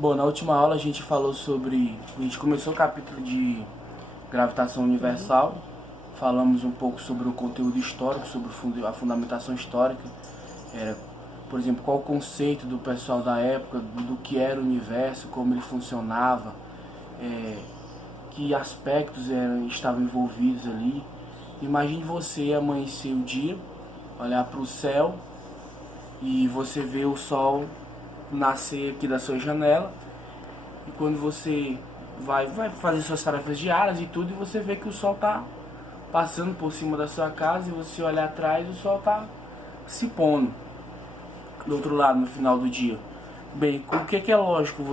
Bom, na última aula a gente falou sobre... A gente começou o capítulo de gravitação universal. Falamos um pouco sobre o conteúdo histórico, sobre a fundamentação histórica. Por exemplo, qual o conceito do pessoal da época, do que era o universo, como ele funcionava, que aspectos estavam envolvidos ali. Imagine você amanhecer o dia, olhar para o céu e você vê o sol nascer aqui da sua janela, e quando você vai fazer suas tarefas diárias e tudo, e você vê que o sol está passando por cima da sua casa, e você olhar atrás, o sol está se pondo do outro lado no final do dia. Bem, o que é lógico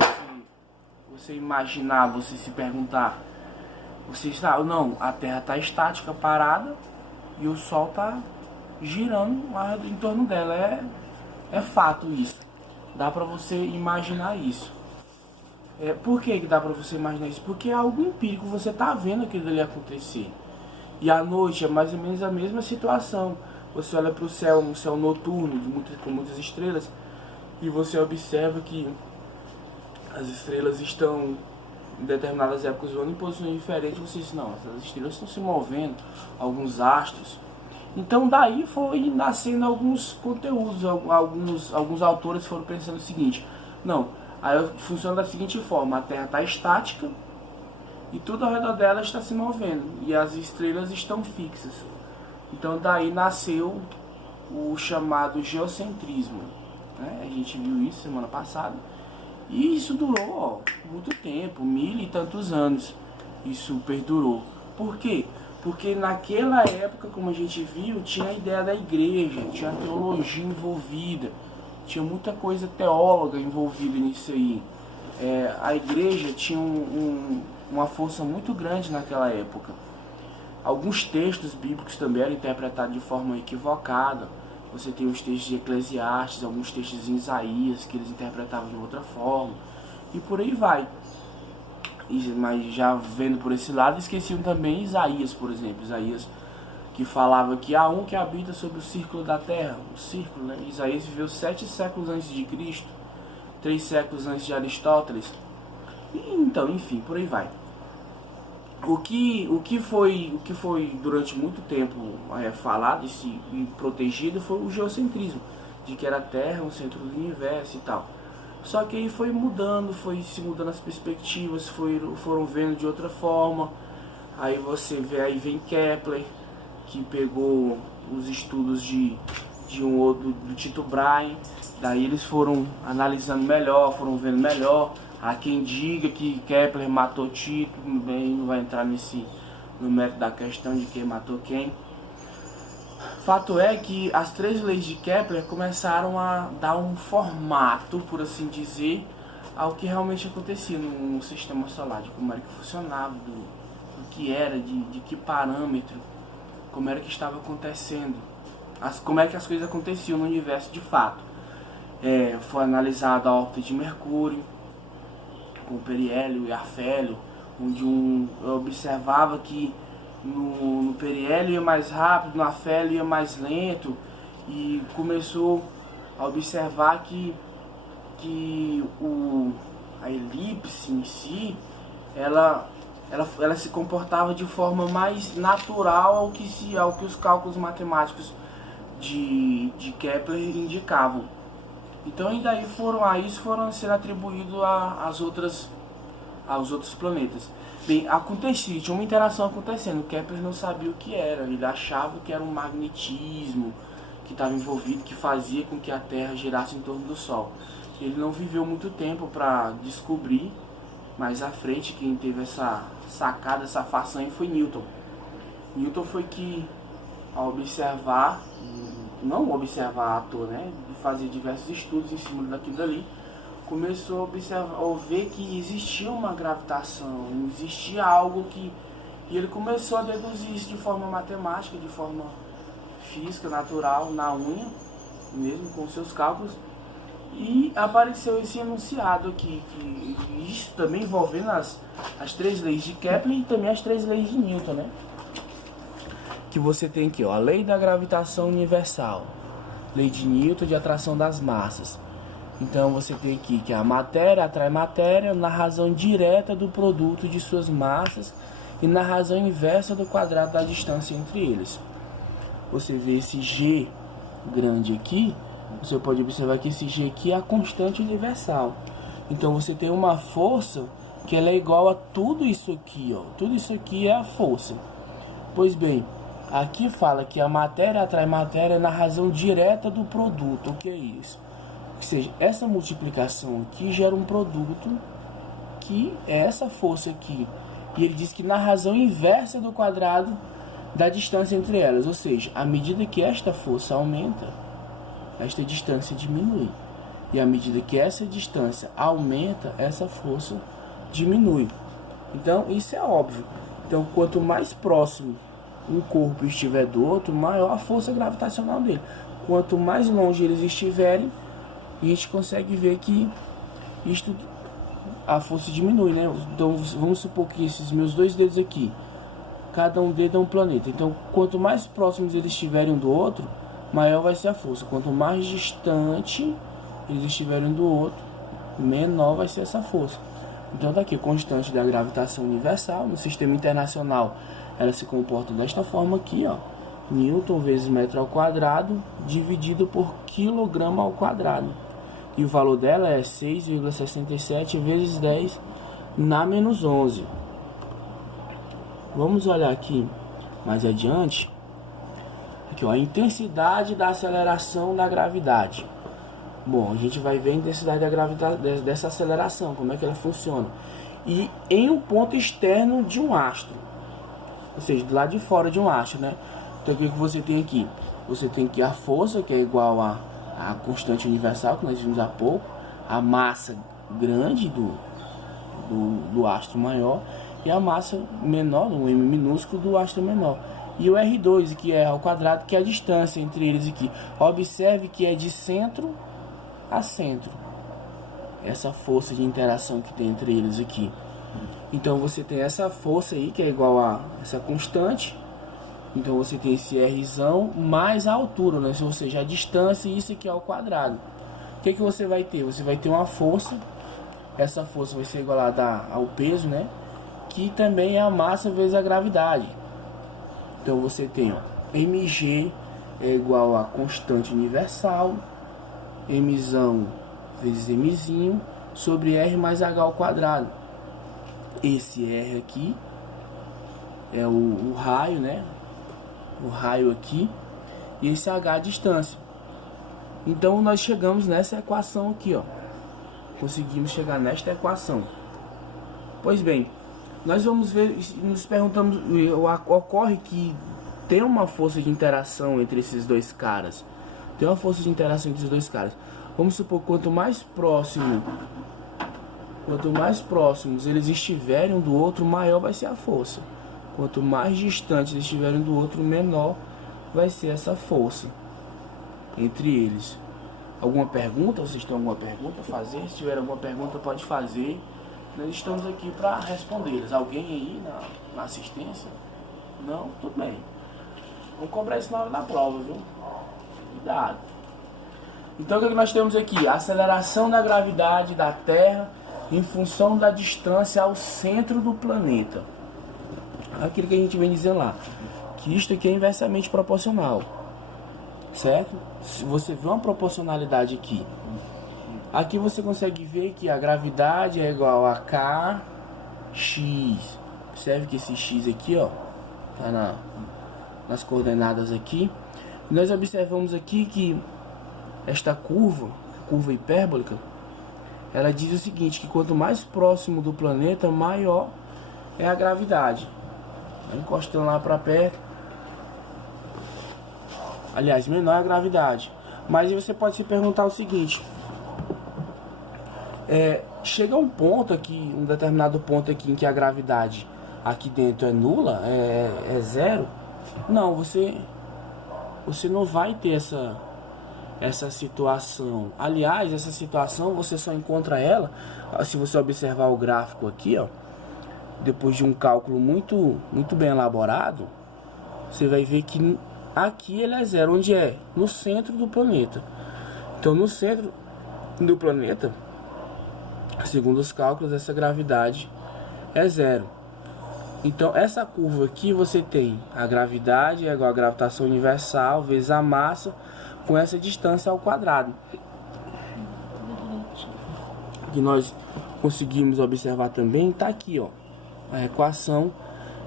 você imaginar, você se perguntar, você está, não, a Terra está estática, parada, e o sol está girando em torno dela. É fato isso. Dá pra você imaginar isso. Por que dá pra você imaginar isso? Porque é algo empírico, você tá vendo aquilo ali acontecer. E à noite é mais ou menos a mesma situação. Você olha pro céu, um céu noturno, com muitas estrelas, e você observa que as estrelas estão em determinadas épocas do ano em posições diferentes. Você diz, não, essas estrelas estão se movendo, alguns astros. Então daí foi nascendo alguns conteúdos, alguns autores foram pensando o seguinte, não, aí funciona da seguinte forma: a Terra está estática e tudo ao redor dela está se movendo, e as estrelas estão fixas. Então daí nasceu o chamado geocentrismo, né? A gente viu isso semana passada, e isso durou muito tempo, 1000 e tantos anos, isso perdurou. Por quê? Porque naquela época, como a gente viu, tinha a ideia da igreja, tinha a teologia envolvida, tinha muita coisa teóloga envolvida nisso aí. A igreja tinha uma força muito grande naquela época. Alguns textos bíblicos também eram interpretados de forma equivocada. Você tem os textos de Eclesiastes, alguns textos em Isaías que eles interpretavam de outra forma, e por aí vai. Mas já vendo por esse lado, esqueciam também Isaías, por exemplo. Isaías que falava que há um que habita sobre o círculo da terra, o círculo, né? Isaías viveu 7 séculos antes de Cristo, 3 séculos antes de Aristóteles. Então, enfim, por aí vai. O que foi durante muito tempo falado e protegido foi o geocentrismo, de que era a Terra o centro do universo e tal. Só que aí foi se mudando as perspectivas, foram vendo de outra forma. Aí você vê, aí vem Kepler, que pegou os estudos do Tycho Brahe. Daí eles foram analisando melhor, foram vendo melhor. Há quem diga que Kepler matou Tycho, bem, não vai entrar no mérito da questão de quem matou quem. Fato é que as 3 leis de Kepler começaram a dar um formato, por assim dizer, ao que realmente acontecia no sistema solar, de como era que funcionava, do que era, de que parâmetro, como era que estava acontecendo, como é que as coisas aconteciam no universo de fato. Foi analisada a órbita de Mercúrio, com o periélio e Afélio, onde eu observava que no periélio ia mais rápido, no afélio ia mais lento, e começou a observar que a elipse em si, ela se comportava de forma mais natural ao que os cálculos matemáticos de Kepler indicavam. Então, e daí isso foram sendo atribuídos aos outros planetas. Bem, tinha uma interação acontecendo. Kepler não sabia o que era, ele achava que era um magnetismo que estava envolvido, que fazia com que a Terra girasse em torno do Sol. Ele não viveu muito tempo para descobrir. Mais à frente, quem teve essa sacada, essa façanha foi Newton. Newton foi que, ao observar, não observar à toa, né, fazer diversos estudos em cima daquilo dali, começou a observar, a ver que existia uma gravitação, existia algo e ele começou a deduzir isso de forma matemática, de forma física, natural, na unha, mesmo com seus cálculos, e apareceu esse enunciado aqui, que isso também envolvendo as 3 leis de Kepler e também as 3 leis de Newton, né? Que você tem aqui, ó, a lei da gravitação universal, lei de Newton de atração das massas, Então você tem aqui que a matéria atrai matéria na razão direta do produto de suas massas e na razão inversa do quadrado da distância entre eles. Você vê esse G grande aqui, você pode observar que esse G aqui é a constante universal. Então você tem uma força que ela é igual a tudo isso aqui, ó. Tudo isso aqui é a força. Pois bem, aqui fala que a matéria atrai matéria na razão direta do produto. O que é isso? Ou seja, essa multiplicação aqui gera um produto que é essa força aqui. E ele diz que na razão inversa do quadrado da distância entre elas. Ou seja, à medida que esta força aumenta, esta distância diminui. E à medida que essa distância aumenta, essa força diminui. Então, isso é óbvio. Então, quanto mais próximo um corpo estiver do outro, maior a força gravitacional dele. Quanto mais longe eles estiverem, a gente consegue ver que isto, a força diminui, né? Então, vamos supor que esses meus dois dedos aqui, cada um dedo é um planeta. Então, quanto mais próximos eles estiverem um do outro, maior vai ser a força. Quanto mais distante eles estiverem um do outro, menor vai ser essa força. Então, daqui, constante da gravitação universal. No sistema internacional, ela se comporta desta forma aqui, ó. Newton vezes metro ao quadrado, dividido por quilograma ao quadrado. E o valor dela é 6,67 vezes 10 na menos 11. Vamos olhar aqui mais adiante. Aqui, ó, a intensidade da aceleração da gravidade. Bom, a gente vai ver a intensidade da gravidade dessa aceleração, como é que ela funciona. E em um ponto externo de um astro, ou seja, do lado de fora de um astro, né? Então o que você tem aqui? Você tem aqui a força, que é igual a constante universal, que nós vimos há pouco, a massa grande do astro maior e a massa menor, um m minúsculo, do astro menor. E o R2, que é ao quadrado, que é a distância entre eles aqui. Observe que é de centro a centro, essa força de interação que tem entre eles aqui. Então você tem essa força aí, que é igual a essa constante. Então você tem esse Rzão mais a altura, né? Ou seja, a distância, e isso aqui é ao quadrado. O que você vai ter? Você vai ter uma força, essa força vai ser igualada ao peso, né? Que também é a massa vezes a gravidade. Então você tem, ó, mg é igual a constante universal, mzão vezes mzinho, sobre r mais h ao quadrado. Esse r aqui é o raio, né? O raio aqui, e esse h a distância. Então nós chegamos nessa equação aqui, ó. Conseguimos chegar nesta equação. Pois bem, nós vamos ver, nos perguntamos, ocorre que tem uma força de interação entre esses dois caras. Tem uma força de interação entre os dois caras. Vamos supor, quanto mais próximos eles estiverem um do outro, maior vai ser a força. Quanto mais distantes eles estiverem um do outro, menor vai ser essa força entre eles. Alguma pergunta? Vocês têm alguma pergunta a fazer? Se tiver alguma pergunta, pode fazer. Nós estamos aqui para respondê-las. Alguém aí na assistência? Não? Tudo bem. Vamos cobrar isso na hora da prova, viu? Cuidado. Então o que nós temos aqui? A aceleração da gravidade da Terra em função da distância ao centro do planeta. Aquilo que a gente vem dizendo lá, que isto aqui é inversamente proporcional, certo? Se você vê uma proporcionalidade aqui você consegue ver que a gravidade é igual a kx. Observe que esse x aqui, ó, tá nas coordenadas aqui. Nós observamos aqui que esta curva hipérbolica, ela diz o seguinte, que quanto mais próximo do planeta, maior é a gravidade. Encostando lá para perto, aliás, menor é a gravidade. Mas você pode se perguntar o seguinte, chega um ponto aqui, um determinado ponto aqui em que a gravidade aqui dentro é nula, é zero. Não, você não vai ter essa situação. Aliás, essa situação você só encontra ela se você observar o gráfico aqui, ó. Depois de um cálculo muito bem elaborado, você vai ver que aqui ele é zero. Onde é? No centro do planeta. Então no centro do planeta, segundo os cálculos, essa gravidade é zero. Então essa curva aqui você tem a gravidade é igual a gravitação universal vezes a massa com essa distância ao quadrado. Que nós conseguimos observar também está aqui, ó, a equação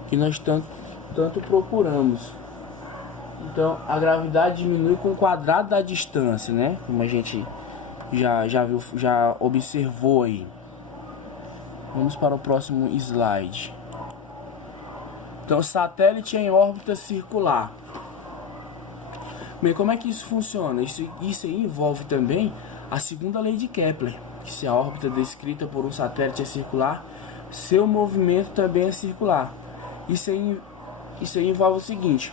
que nós tanto procuramos. Então a gravidade diminui com o quadrado da distância, né? Como a gente já viu, já observou aí. Vamos para o próximo slide. Então, satélite em órbita circular. Bem, como é que isso funciona? Isso aí envolve também a segunda lei de Kepler, que se a órbita descrita por um satélite é circular, seu movimento também é circular. Isso aí envolve o seguinte: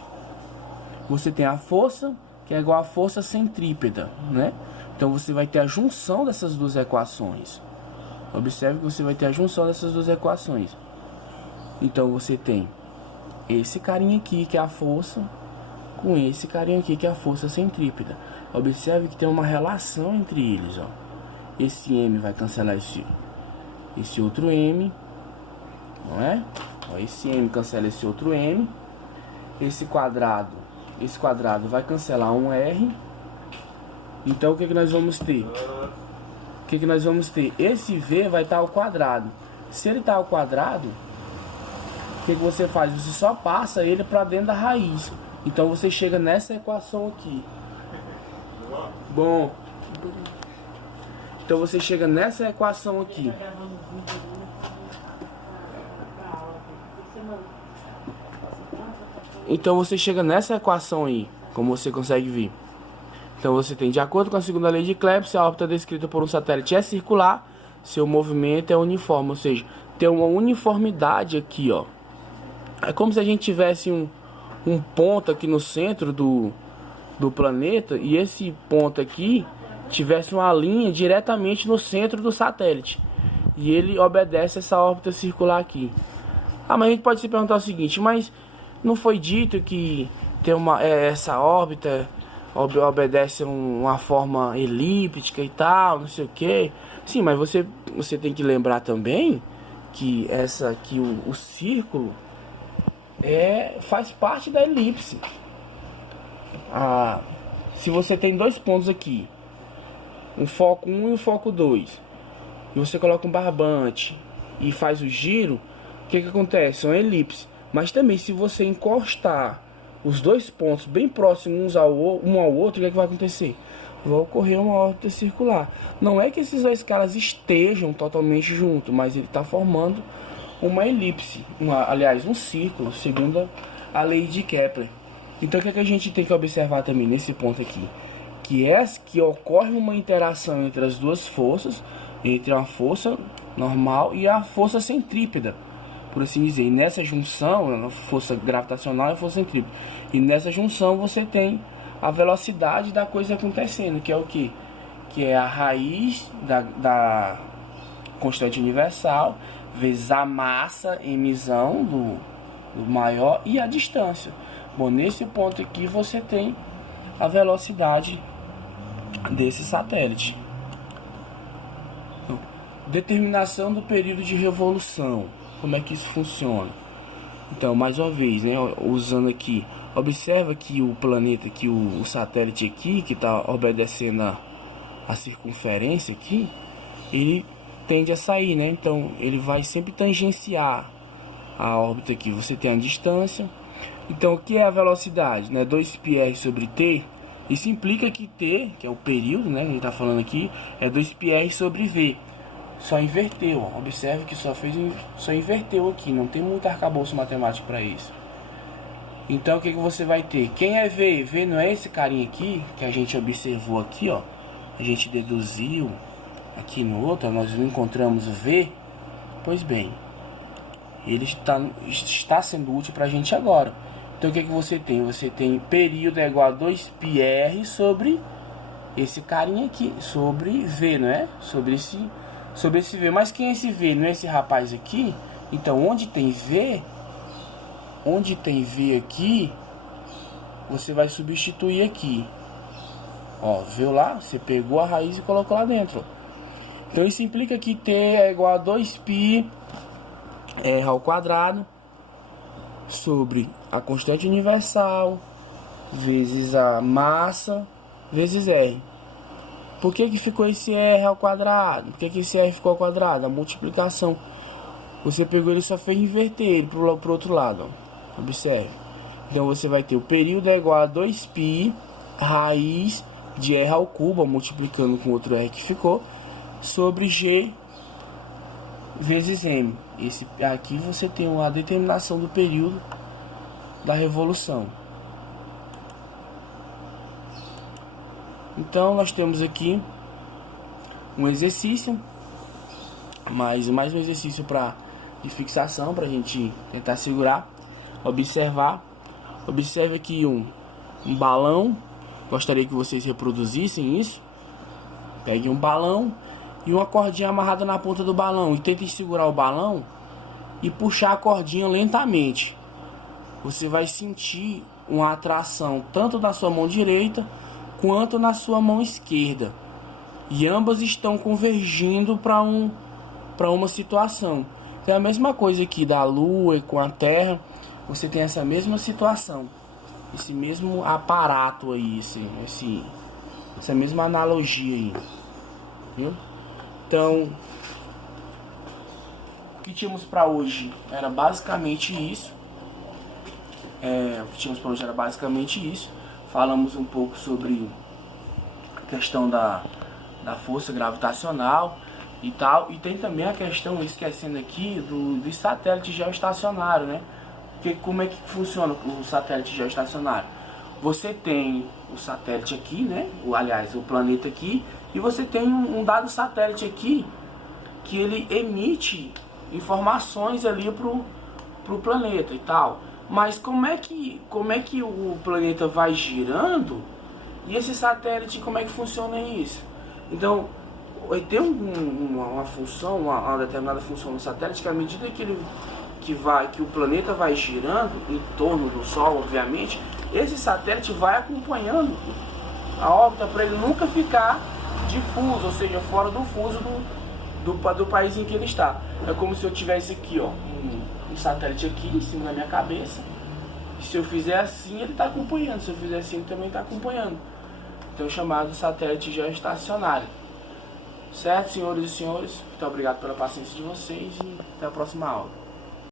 você tem a força, que é igual à força centrípeta, né? Então você vai ter a junção dessas duas equações. Observe que você vai ter a junção dessas duas equações. Então você tem esse carinha aqui, que é a força, com esse carinha aqui, que é a força centrípeta. Observe que tem uma relação entre eles, ó. Esse M vai cancelar esse outro M, não é? Ó, esse M cancela esse outro M. Esse quadrado vai cancelar um R. Então o que nós vamos ter? Esse V vai estar ao quadrado. Se ele está ao quadrado, o que você faz? Você só passa ele para dentro da raiz. Então você chega nessa equação aqui. Bom. Então você chega nessa equação aqui. Então você chega nessa equação aí, como você consegue ver. Então você tem, de acordo com a segunda lei de Kepler, se a órbita descrita por um satélite é circular, seu movimento é uniforme, ou seja, tem uma uniformidade aqui, ó. É como se a gente tivesse um ponto aqui no centro do planeta, e esse ponto aqui tivesse uma linha diretamente no centro do satélite, e ele obedece essa órbita circular aqui. Mas a gente pode se perguntar o seguinte: mas não foi dito que tem essa órbita obedece uma forma elíptica e tal, não sei o que? Sim, mas você tem que lembrar também que o círculo faz parte da elipse. Se você tem dois pontos aqui, um foco 1 e um foco 2, e você coloca um barbante e faz o giro, o que acontece? É uma elipse. Mas também, se você encostar os dois pontos bem próximos um ao outro, o que vai acontecer? Vai ocorrer uma órbita circular. Não é que esses dois caras estejam totalmente juntos, mas ele está formando uma elipse, aliás, um círculo, segundo a lei de Kepler. Então o que a gente tem que observar também nesse ponto aqui? Que ocorre uma interação entre as duas forças, entre a força normal e a força centrípeta, por assim dizer. E nessa junção, a força gravitacional e a força centrípeta. E nessa junção você tem a velocidade da coisa acontecendo, que é o quê? Que é a raiz da constante universal vezes a massa, emissão do maior, e a distância. Bom, nesse ponto aqui você tem a velocidade desse satélite. Então, determinação do período de revolução. Como é que isso funciona? Então, mais uma vez, né, usando aqui, observa que o planeta, que o satélite aqui, que está obedecendo a circunferência aqui, ele tende a sair, né? Então ele vai sempre tangenciar a órbita aqui. Você tem a distância. Então o que é a velocidade, né? 2πr sobre t. Isso implica que t, que é o período, né, que a gente está falando aqui, é 2πr sobre v. Só inverteu, ó. Observe que só inverteu aqui. Não tem muito arcabouço matemático para isso. Então o que você vai ter? Quem é v? V não é esse carinha aqui que a gente observou aqui, ó. A gente deduziu aqui no outro, nós não encontramos o V. Pois bem, ele está sendo útil para a gente agora. Então o que você tem? Você tem período é igual a 2πr sobre esse carinha aqui, sobre V, não é? Sobre esse V. Mas quem é esse V? Não é esse rapaz aqui? Então onde tem V aqui, você vai substituir aqui. Ó, viu lá? Você pegou a raiz e colocou lá dentro. Então isso implica que T é igual a 2π R ao quadrado sobre a constante universal vezes a massa vezes R. Por que que ficou esse R ao quadrado? Por que que esse R ficou ao quadrado? A multiplicação. Você pegou ele e só fez inverter ele pro outro lado. Ó. Observe. Então você vai ter o período é igual a 2π raiz de R ao cubo, multiplicando com outro R que ficou, sobre G vezes M. Esse aqui você tem a determinação do período da revolução. Então nós temos aqui um exercício, mais um exercício de fixação para a gente tentar segurar, observar. Observe aqui um balão. Gostaria que vocês reproduzissem isso. Pegue um balão e uma cordinha amarrada na ponta do balão e tente segurar o balão e puxar a cordinha lentamente. Você vai sentir uma atração tanto na sua mão direita quanto na sua mão esquerda, e ambas estão convergindo para uma situação. É a mesma coisa aqui da Lua e com a Terra. Você tem essa mesma situação, esse mesmo aparato aí, essa mesma analogia aí, viu? Então, o que tínhamos para hoje era basicamente isso. Falamos um pouco sobre a questão da força gravitacional e tal. E tem também a questão, esquecendo aqui, do satélite geoestacionário, né? Porque como é que funciona o satélite geoestacionário? Você tem o satélite aqui, né? Aliás, o planeta aqui. E você tem um dado satélite aqui que ele emite informações ali pro planeta e tal. Mas como é que o planeta vai girando e esse satélite, como é que funciona isso? Então, tem uma função, uma determinada função no satélite, que à medida que o planeta vai girando em torno do Sol, obviamente, esse satélite vai acompanhando a órbita para ele nunca ficar difuso, ou seja, fora do fuso do país em que ele está. É como se eu tivesse aqui, ó, um satélite aqui em cima da minha cabeça. E se eu fizer assim, ele está acompanhando. Se eu fizer assim, ele também está acompanhando. Então é chamado satélite geoestacionário. Certo, senhores e senhores? Muito obrigado pela paciência de vocês e até a próxima aula.